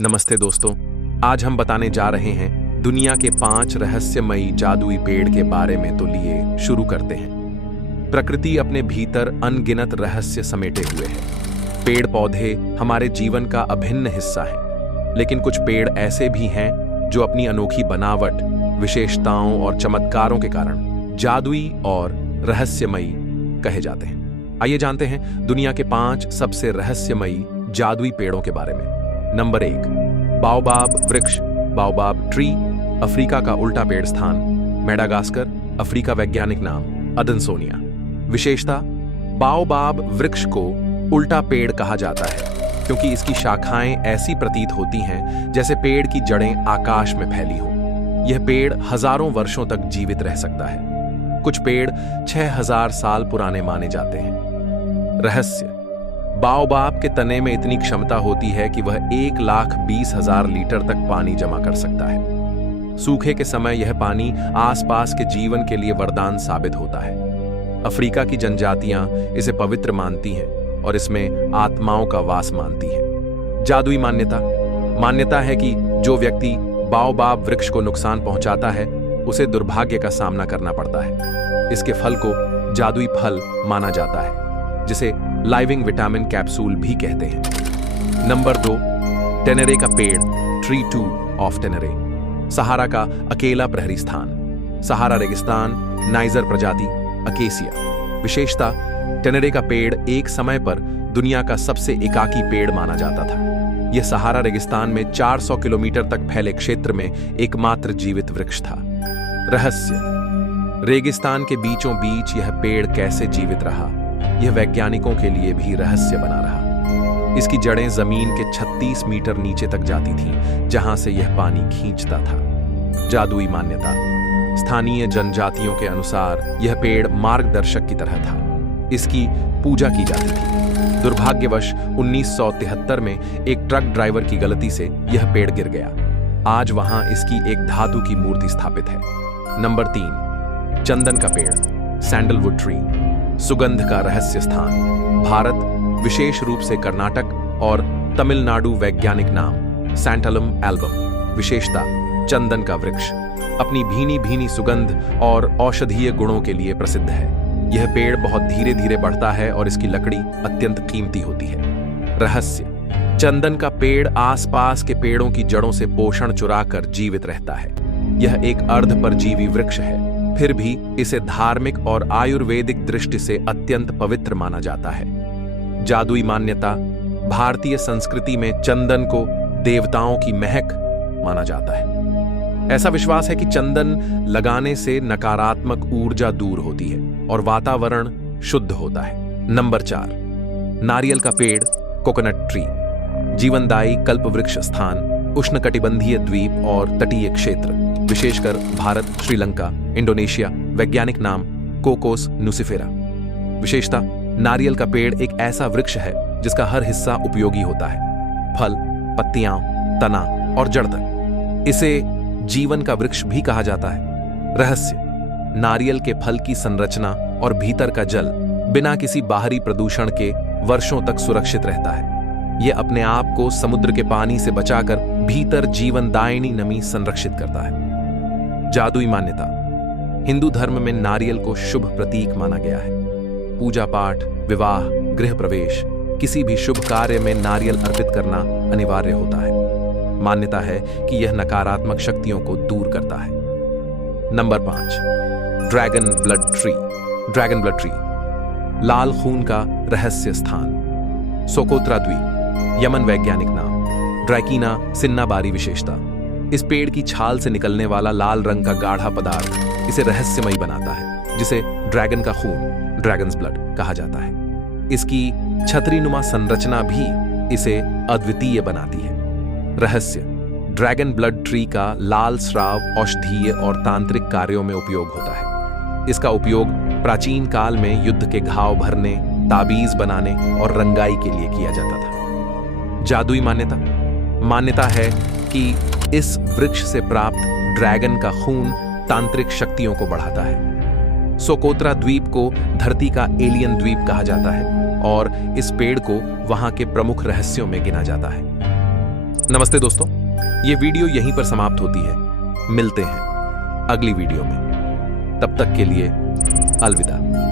नमस्ते दोस्तों। आज हम बताने जा रहे हैं दुनिया के 5 रहस्यमयी जादुई पेड़ के बारे में। तो लिए शुरू करते हैं। प्रकृति अपने भीतर अनगिनत रहस्य समेटे हुए है। पेड़ पौधे हमारे जीवन का अभिन्न हिस्सा हैं, लेकिन कुछ पेड़ ऐसे भी हैं जो अपनी अनोखी बनावट, विशेषताओं और चमत्कारों के कारण जादुई और रहस्यमयी कहे जाते हैं। आइए जानते हैं दुनिया के 5 सबसे रहस्यमयी जादुई पेड़ों के बारे में। नंबर 1, बाओबाब वृक्ष। बाओबाब ट्री, अफ्रीका का उल्टा पेड़ स्थान, मेडागास्कर, अफ्रीका। वैज्ञानिक नाम अदनसोनिया। विशेषता, बाओबाब वृक्ष को उल्टा पेड़ कहा जाता है क्योंकि इसकी शाखाएं ऐसी प्रतीत होती हैं जैसे पेड़ की जड़ें आकाश में फैली हों। यह पेड़ हजारों वर्षों तक जीवित रह सकता है। कुछ पेड़ 6000 साल पुराने माने जाते हैं। रहस्य, बाओबाब के तने में इतनी क्षमता होती है कि वह 1,20,000 लीटर तक पानी जमा कर सकता है। सूखे के समय यह पानी आसपास के जीवन के लिए वरदान साबित होता है। अफ्रीका की जनजातियां इसे पवित्र मानती हैं और इसमें आत्माओं का वास मानती हैं। जादुई मान्यता है कि जो व्यक्ति बाओबाब वृक्ष को नुकसान पहुंचाता है उसे दुर्भाग्य का सामना करना पड़ता है। इसके फल को जादुई फल माना जाता है, जिसे लाइविंग विटामिन कैप्सूल भी कहते हैं। नंबर 2, टेनेरे का पेड़, ट्री टू ऑफ टेनेरे। सहारा का अकेला प्रहरी स्थान, सहारा रेगिस्तान, नाइजर प्रजाति, अकेसिया। विशेषता, टेनेरे का पेड़ एक समय पर दुनिया का सबसे एकाकी पेड़ माना जाता था। यह सहारा रेगिस्तान में 400 किलोमीटर तक फैले क्षेत्र में एकमात्र जीवित वृक्ष था। रहस्य, रेगिस्तान के बीचों बीच यह पेड़ कैसे जीवित रहा, यह वैज्ञानिकों के लिए भी रहस्य बना रहा। इसकी जड़ें जमीन के 36 मीटर नीचे तक जाती थीं, जहां से यह पानी खींचता था। जादुई मान्यता, स्थानीय जनजातियों के अनुसार यह पेड़ मार्गदर्शक की तरह था। इसकी पूजा की जाती थी। दुर्भाग्यवश 1973 में एक ट्रक ड्राइवर की गलती से यह पेड़ गिर गया। आज वहां इसकी एक धातु की मूर्ति स्थापित है। नंबर 3, चंदन का पेड़, सैंडलवुड ट्री। सुगंध का रहस्य स्थान, भारत, विशेष रूप से कर्नाटक और तमिलनाडु। वैज्ञानिक नाम सैंटलम एल्बम। विशेषता, चंदन का वृक्ष अपनी भीनी भीनी सुगंध और औषधीय गुणों के लिए प्रसिद्ध है। यह पेड़ बहुत धीरे धीरे बढ़ता है और इसकी लकड़ी अत्यंत कीमती होती है। रहस्य, चंदन का पेड़ आसपास के पेड़ों की जड़ों से पोषण चुराकर जीवित रहता है। यह एक अर्ध परजीवी वृक्ष है, फिर भी इसे धार्मिक और आयुर्वेदिक दृष्टि से अत्यंत पवित्र माना जाता है। जादुई मान्यता, भारतीय संस्कृति में चंदन को देवताओं की महक माना जाता है। ऐसा विश्वास है कि चंदन लगाने से नकारात्मक ऊर्जा दूर होती है और वातावरण शुद्ध होता है। नंबर 4, नारियल का पेड़, कोकोनट ट्री। जीवनदायी कल्पवृक्ष स्थान, उष्णकटिबंधीय द्वीप और तटीय क्षेत्र, विशेषकर भारत, श्रीलंका, इंडोनेशिया। वैज्ञानिक नाम कोकोस नुसिफेरा। विशेषता, नारियल का पेड़ एक ऐसा वृक्ष है जिसका हर हिस्सा उपयोगी होता है। फल, पत्तियां, तना और जड़ तक। इसे जीवन का वृक्ष भी कहा जाता है। रहस्य, नारियल के फल की संरचना और भीतर का जल बिना किसी बाहरी प्रदूषण के वर्षों तक सुरक्षित रहता है। यह अपने आप को समुद्र के पानी से बचाकर भीतर जीवनदायिनी नमी संरक्षित करता है। जादुई मान्यता, हिंदू धर्म में नारियल को शुभ प्रतीक माना गया है। पूजा पाठ, विवाह, गृह प्रवेश, किसी भी शुभ कार्य में नारियल अर्पित करना अनिवार्य होता है। मान्यता है कि यह नकारात्मक शक्तियों को दूर करता है। Number 5, dragon blood tree. Dragon blood tree, लाल खून का रहस्य स्थान, सोकोत्रा द्वीप, यमन। वैज्ञानिक नाम ड्रैकीना सिन्नाबारी। विशेषता, इस पेड़ की छाल से निकलने वाला लाल रंग का गाढ़ा पदार्थ इसे रहस्यमयी बनाता है, जिसे ड्रैगन का खून, ड्रैगन्स ब्लड कहा जाता है। इसकी छतरीनुमा संरचना भी इसे अद्वितीय बनाती है। रहस्य, ड्रैगन ब्लड ट्री का लाल स्राव औषधीय और तांत्रिक कार्यों में उपयोग होता है। इसका उपयोग प्राचीन काल में युद्ध के घाव भरने, ताबीज बनाने और रंगाई के लिए किया जाता था। जादुई मान्यता है कि इस वृक्ष से प्राप्त ड्रैगन का खून तांत्रिक शक्तियों को बढ़ाता है। सोकोत्रा द्वीप को धरती का एलियन द्वीप कहा जाता है और इस पेड़ को वहां के प्रमुख रहस्यों में गिना जाता है। नमस्ते दोस्तों, ये वीडियो यहीं पर समाप्त होती है। मिलते हैं अगली वीडियो में। तब तक के लिए अलविदा।